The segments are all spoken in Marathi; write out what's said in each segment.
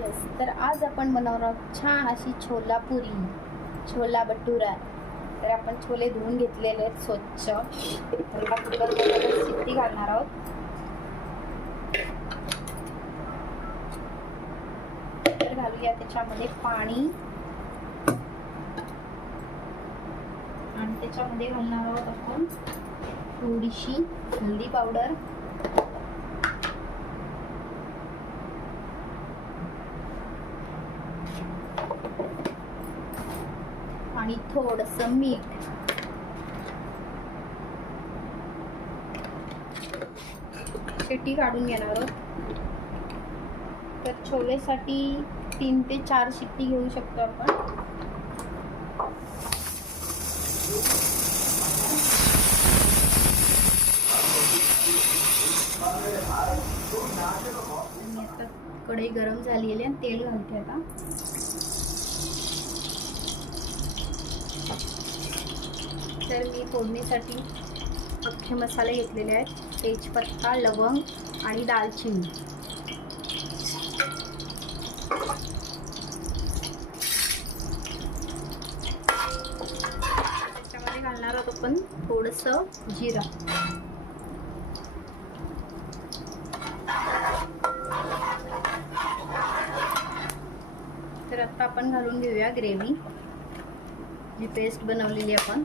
येस तर आज आपण बनवणार आहोत छान अशी छोला पुरी छोला भटुरा. तर आपण छोले धुवून घेतलेले आहेत स्वच्छ. तर कुकरमध्ये शिट्टी घालणार आहोत. तर घालूया त्याच्यामध्ये पाणी. आणि त्याच्यामध्ये घालणार आहोत आपण थोडीशी हल्दी पावडर. आणि थोडस मीठ. शेटी काढून घेणार आहोत. तर छोलेसाठी तीन ते चार शिट्टी घेऊ शकतो आपण. आता कढई गरम झालेली आहे आणि तेल घालते आता. तर मी फोडणीसाठी अख्खे मसाले घेतलेले आहेत. तेजपत्ता लवंग आणि दालचिनी. त्याच्यामध्ये घालणार आहोत आपण थोडंसं जिरा. तर आता आपण घालून घेऊया ग्रेव्ही. जी पेस्ट बनवलेली आपण.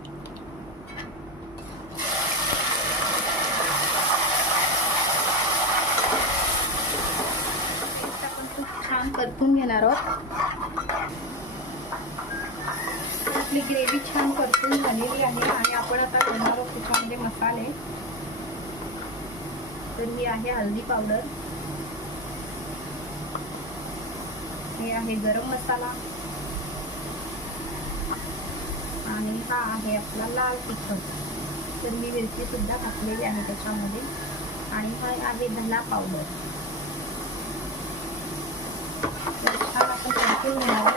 आपण खूप छान परतून घेणार आहोत. आपली ग्रेव्ही छान परतून झालेली आहे आणि आपण आता घालणार आहोत त्याच्यामध्ये मसाले. तर ही आहे हळदी पावडर. हे आहे गरम मसाला. आणि हा आहे आपला लाल तिखट. तर मी मिरची सुद्धा टाकलेली आहे त्याच्यामध्ये. आणि हा आहे धना पावडर तर छान आपण परतून घेणार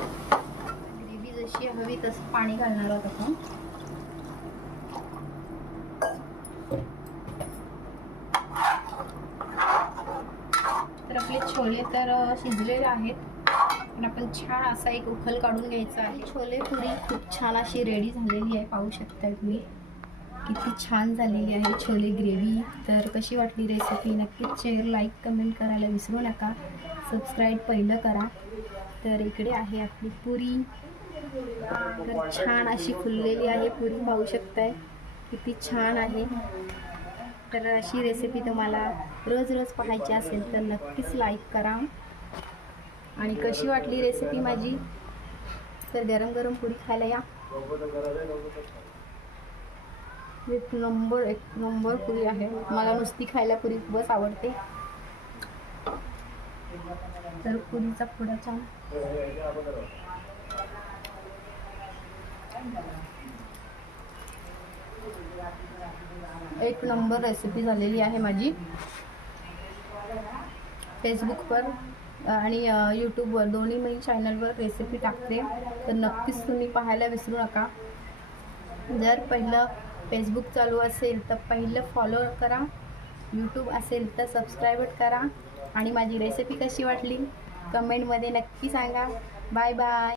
ग्रेव्ही जशी हवी तसं पाणी घालणार आहोत आपण तर आपले छोले तर शिजलेले आहेत. पण आपण छान असा एक उखल काढून घ्यायचा आहे. छोले पुरी खूप छान अशी रेडी झालेली आहे पाहू शकता तुम्ही. किती छान झालेली आहे छोले ग्रेव्ही तर कशी वाटली रेसिपी नक्कीच शेअर लाईक कमेंट करायला विसरू नका. सबस्क्राईब पहिलं करा. तर इकडे आहे आपली पुरी. तर छान अशी फुललेली आहे पुरी पाहू शकताय. किती छान आहे. तर अशी रेसिपी तुम्हाला रोज रोज पाहायची असेल तर नक्कीच लाईक करा. आणि कशी वाटली रेसिपी माझी? तर गरम गरम पुरी खायला या. एक नंबर एक नंबर पुरी आहे. मला नुसती खायला पुरी खूपच आवडते. तर पुरीचा पुढा छान. एक नंबर रेसिपी झालेली आहे माझी. फेसबुकवर आणि यूट्यूबवर दोन्ही मी चॅनलवर रेसिपी टाकते. तर नक्कीच तुम्ही पाहायला विसरू नका. जर पहिलं फेसबुक चालू असेल तर पहिलं फॉलो करा. यूट्यूब असेल तर सबस्क्राईब करा. आणि माझी रेसिपी कशी वाटली? कमेंटमध्ये नक्की सांगा. Bye bye